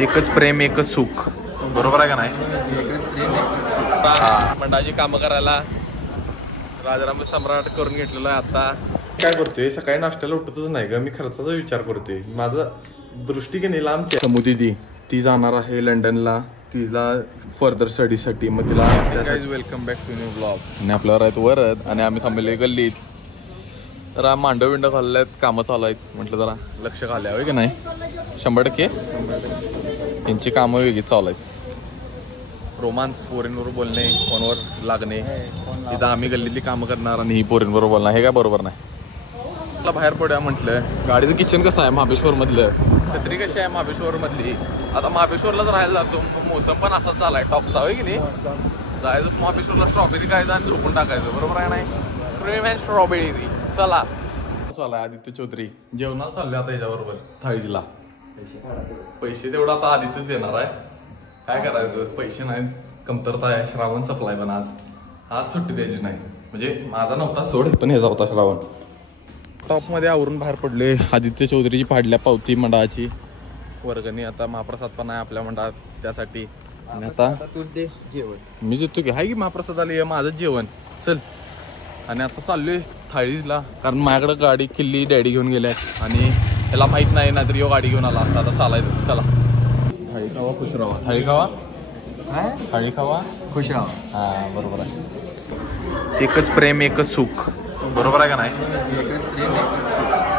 एकच प्रेम एकच सुख, बरोबर आहे का नाही? मंडळाची कामं करायला राजाराम सम्राट करून घेतलेला आहे. आता काय करतोय, सकाळी नाश्त्याला उठतच नाही ग मी, खर्चाचा विचार करतोय. माझा दृष्टी की नाही लांबची. समुदिदी ती जाणार आहे लंडनला, तिला फर्दर स्टडीसाठी. मग तिला welcome back to new blog. आणि आपल्यावर आहेत वरद आणि आम्ही थांबले गल्लीत. जरा मांडव विंडव खाल्ले आहेत, कामं चालू आहेत. म्हटलं जरा लक्ष घाल्या होय की नाही. 100% यांची कामं वेगळी चालू आहेत. रोमांस, पोरींवर बोलणे, फोनवर लागणे. तिथं आम्ही गल्लीतली कामं करणार आणि ही पोरींवर बोलणार, हे काय बरोबर नाही. मला बाहेर पडूया म्हटलं. गाडीचं किचन कसं आहे महाबळेश्वर मधलं, छत्री कशी आहे महाबळेश्वर मधली. आता महाबळेश्वरलाच राहायला जातो, मोसम पण असाच झालाय टॉपचा होय की नाही. जायचं महाबळेश्वरला, स्ट्रॉबेरी खायचं आणि झोपून टाकायचं, बरोबर आहे नाही. प्रेम अँड स्ट्रॉबेरी. चला चाललाय आदित्य चौधरी जेवणाला चालले आता याच्याबरोबर थाळीला. पैसे तेवढा आता आदित्यच देणार आहे. काय करायचं, पैसे नाहीत, कमतरता आहे. श्रावण सप्लाय पण आज सुट्टी द्यायची नाही. म्हणजे माझा नव्हता सोड, पण ह्याचा होता श्रावण. टॉप मध्ये आवरून बाहेर पडले. आदित्य चौधरीची पाडल्या पावती मंडळाची वर्गणी. आता महाप्रसाद पण आहे आपल्या मंडळात, त्यासाठी. आणि आता जेवण मी देतो की, हाय की महाप्रसाद आली, माझंच जेवण. चल. आणि आता चाललोय थाळीला, कारण माझ्याकडे गाडी किल्ली डॅडी घेऊन गेल्या आणि त्याला माहित नाही, नाहीतर यो गाडी घेऊन आला असता. आता चालायचं. चला. थाळी खावा खुश राहा. थाळी खावा, थाळी खावा खुश राहा. हा बरोबर आहे. एकच प्रेम एकच सुख, बरोबर आहे का नाही.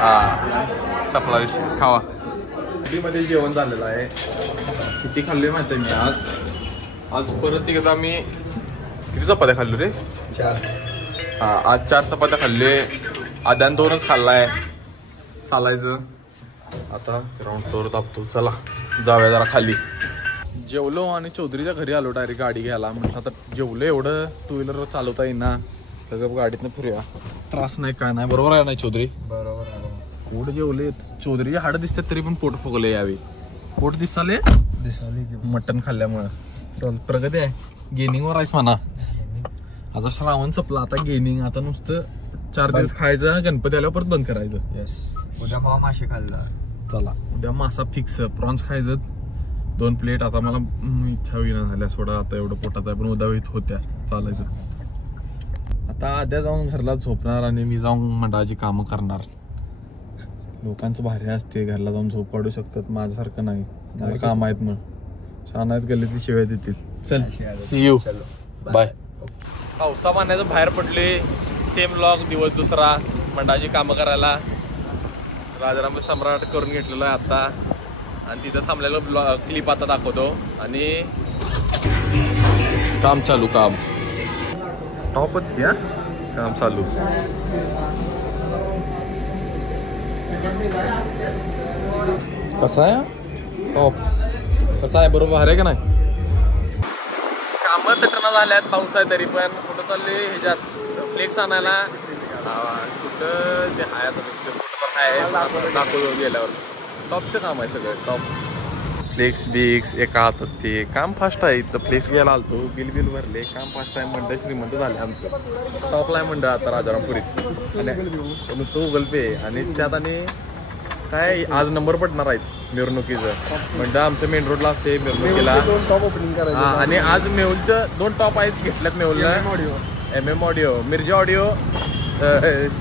हा सपला विषय. खावा. मध्ये जेवण झालेलं आहे. किती खाल्ले माहिती आहे मी आज परत एकदा मी किती चपात्या खाल्लो रे. 4. हा आज 4 चपात्या खाल्ले. आद्यान 2च खाल्लाय. चालायचं आता ग्राउंड फ्लोअर दाबतो. चला जाऊया जरा खाली. जेवलो आणि चौधरीच्या घरी आलो डायरेक्ट गाडी घ्यायला. म्हटलं आता जेवलं, एवढं 2 व्हीलर चालवता येईना, सगळं गाडीतनं फिरूया, त्रास नाही काय नाही. बरोबर आहे ना चौधरी. बरोबर आहे. पोट जेवले, चौधरी हाड दिसतात तरी पण पोट फुगले यावी. पोट दिसाले मटन खाल्ल्यामुळं. चल प्रगती आहे, गेनिंग वर आहेस म्हणा. आता श्रावण संपला, आता गेनिंग. आता नुसतं 4 दिवस खायचं, गणपती आल्यावर परत बंद करायचं. येस. उद्या मासे खाल्ला. चला उद्या मासा फिक्स. प्रॉन्स खायचं 2 प्लेट. आता मला इच्छा होईना झाल्या सोडा, आता एवढं पोटात आहे, पण उद्या होत्या. चालायचं. आता आद्या जाऊन घरला झोपणार आणि मी जाऊन मंडळाची कामं करणार. लोकांचं भारी असते, घरला जाऊन झोप काढू शकतात, माझ्यासारखं नाही. मला काम आहेत म्हणून शानाच गल्लीतली शिव्या देतील. चल सी यू बाय. पावसा पाण्याचं बाहेर पडले. सेम लॉग दिवस दुसरा मंडळाची कामं करायला. राजाराम सम्राट करून घेतलेलं आहे आता, आणि तिथं थांबलेलं क्लिप आता दाखवतो. आणि काम चालू, काम टॉपच घ्या, काम चालू. कसा आहे टॉप, कसा आहे बरोबर आहे का नाही. कामं तटना झाल्यात, पाऊस आहे तरी पण. कुठं चालले ह्याच्यात फ्लेक्स आणायला. कुठं ते आहे दाखवतो गेल्यावर. टॉपचं काम आहे सगळं. टॉप फ्लेक्स बिक्स एका हातात, ते काम फास्ट आहे. इथं फ्लेक्स घ्यायला आलतो, बिल भरले, काम फास्ट आहे. मंडळ श्रीमंत झाले आमचं. टॉपला आहे मंडळ आता राजारामपुरीत. आणि नुसतं गुगल पे. आणि त्यात आणि काय आज नंबर पडणार आहेत मिरवणुकीचं. म्हणजे आमचं मेन रोडला असते मिरवणुकीला. आणि आज मेहुलचं 2 टॉप आहेत घेतल्यात मेहुलला. MM audio, Mirza audio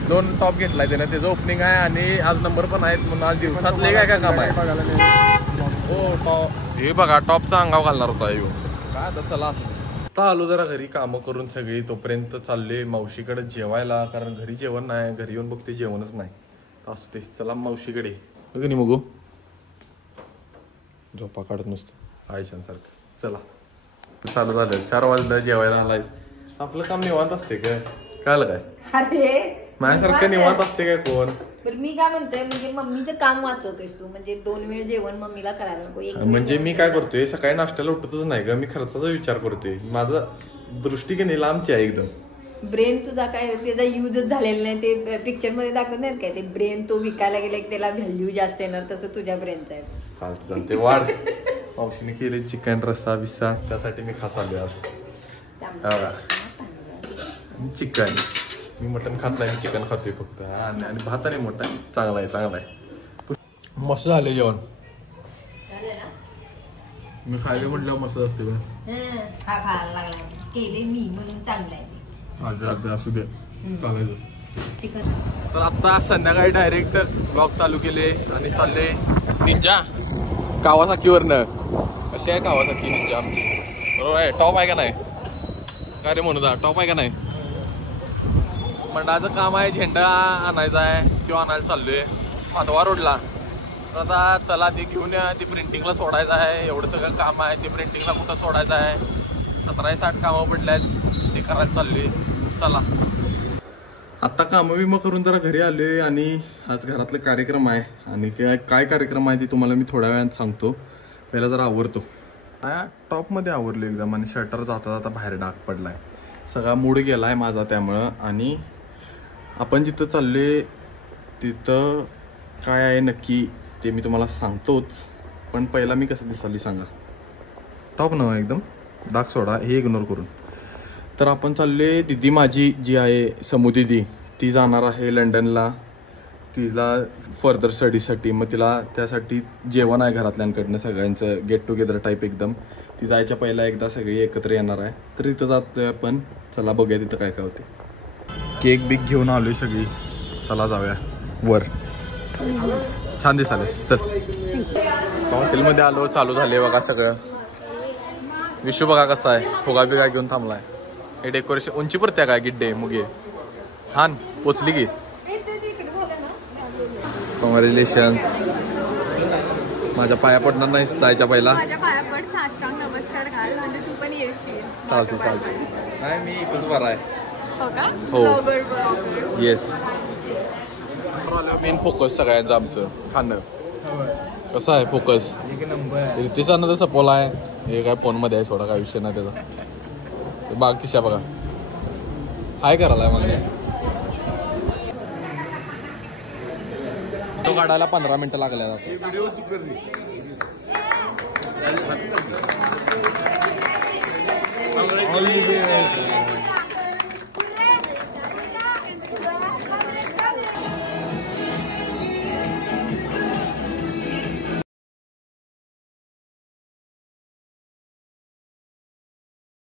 2 top घेतलाय त्याने. त्याचं ओपनिंग आहे आणि आज नंबर पण आहेत. म्हणून आज दिवसात लय काय काम आहे. हो टॉप, हे बघा टॉपचा अंगाव घालणार होता येऊ काय. आता चला आता आलो जरा घरी कामं करून सगळी. तोपर्यंत चालले मावशीकडे जेवायला, कारण घरी जेवण नाही. घरी येऊन बघते जेवणच नाही. असू दे, चला मावशीकडे. बघ नाही मगू झोपा काढत नसतो आयशांसारखं. चला चालू झालं. 4 वाजलं, जेवायला आलायस. आपलं काम निवांत असते काय, कळलं काय. अरे माझ्यासारखं निवांत असते काय कोण. मी काय म्हणतोय, म्हणजे मम्मीचं काम वाचवतोयस तू. म्हणजे 2 वेळ जेवण मम्मीला करायला नको. म्हणजे मी काय करतोय, सकाळी नाश्त्याला उठतच नाही ग मी, खर्चाचा विचार करतोय. माझा दृष्टी की नाही लांबची आहे एकदम. ब्रेन तुझा काय त्याचा युजच झालेला नाही. ते पिक्चर मध्ये दाखवत नाही काय, ते ब्रेन तो विकायला गेला की त्याला व्हॅल्यू जास्त येणार, तसं तुझ्या ब्रेनचा आहे. चालते वाढ. मावशीने केले चिकन रस्सा बिस्सा, त्यासाठी मी खास आलो आज. चिकन, मी मटन खात नाही, चिकन खातोय फक्त. आणि भात आणि मटन चांगला आहे, चांगला आहे. मस्त झाले जेवण. मी खायला म्हटलं मस्त असते हा खायला लागला केले मी म्हणून चांगलं आहे ते. असू दे चालायचं. चिकन तर आता संध्याकाळी डायरेक्ट ब्लॉग चालू केले आणि चालले निंजा कावासाकीवरनं. कशी आहे कावासाकी निंजा आमची? बरोबर आहे. टॉप आहे का नाही? काय रे म्हणू टॉप आहे का नाही? मंडळाचं काम आहे, झेंडा आणायचा आहे किंवा आणायला चाललोय माधवा रोडला. तर आता चला ते घेऊन या. ती प्रिंटिंगला सोडायचं आहे. एवढं सगळं काम आहे. ते प्रिंटिंगला कुठं सोडायचं आहे. 17-60 कामं पडले आहेत, ते करायला चाललोय. चला आता कामं विमा करून जरा घरी आलोय आणि आज घरातला कार्यक्रम आहे. आणि काय कार्यक्रम आहे ते तुम्हाला मी थोड्या वेळात सांगतो. पहिला जरा आवरतो. टॉपमध्ये आवरलो एकदम आणि शर्टर जाता जाता बाहेर डाग पडलाय. सगळा मूड गेलाय माझा त्यामुळं. आणि आपण जिथं चाललोय तिथं काय आहे नक्की ते मी तुम्हाला सांगतोच. पण पहिला मी कसं दिसाली सांगा. टॉप नव्हा एकदम डाग सोडा हे इग्नोर करून. तर आपण चाललोय दिदी माझी जी आहे समू दिदी ती जाणार आहे लंडनला तिला फर्दर स्टडीसाठी. मग तिला त्यासाठी जेवण आहे घरातल्यांकडनं सगळ्यांचं गेट टुगेदर टाईप एकदम. ती जायच्या पहिला एकदा सगळी एकत्र येणार आहे. तर तिथं जातोय आपण. चला बघूया तिथं काय काय होते. केक बिक घेऊन आलोय सगळी. चला जाऊया वर. छान दिसाले. चल हॉटेलमध्ये आलो. चालू झाले बघा सगळं. विशू बघा कसा आहे. फुगा बिगा घेऊन थांबलाय. हे डेकोरेशन उंची पडत्या काय गिड्डे मुगे हान पोचली की. कॉंग्रॅच्युलेशन्स. माझ्या पाया पडणार नाही जायच्या पहिला. माझ्या पाया पड साष्टांग नमस्कार घाल म्हणजे तू पण येशील. चालते चालते. नाही मी इथंच बरा आहे. हो का? हो. बरोबर. येस. मेन फोकस सगळ्यांचं आमचं खाणं. कसं आहे फोकस? रितेशानं तर सपोला आहे. हे काय फोन मध्ये आहे सोडा काय विषय नाही त्याचा. बाग किशा बघा हाय करायला मग तो काढायला 15 मिनिटं लागल्या जातो.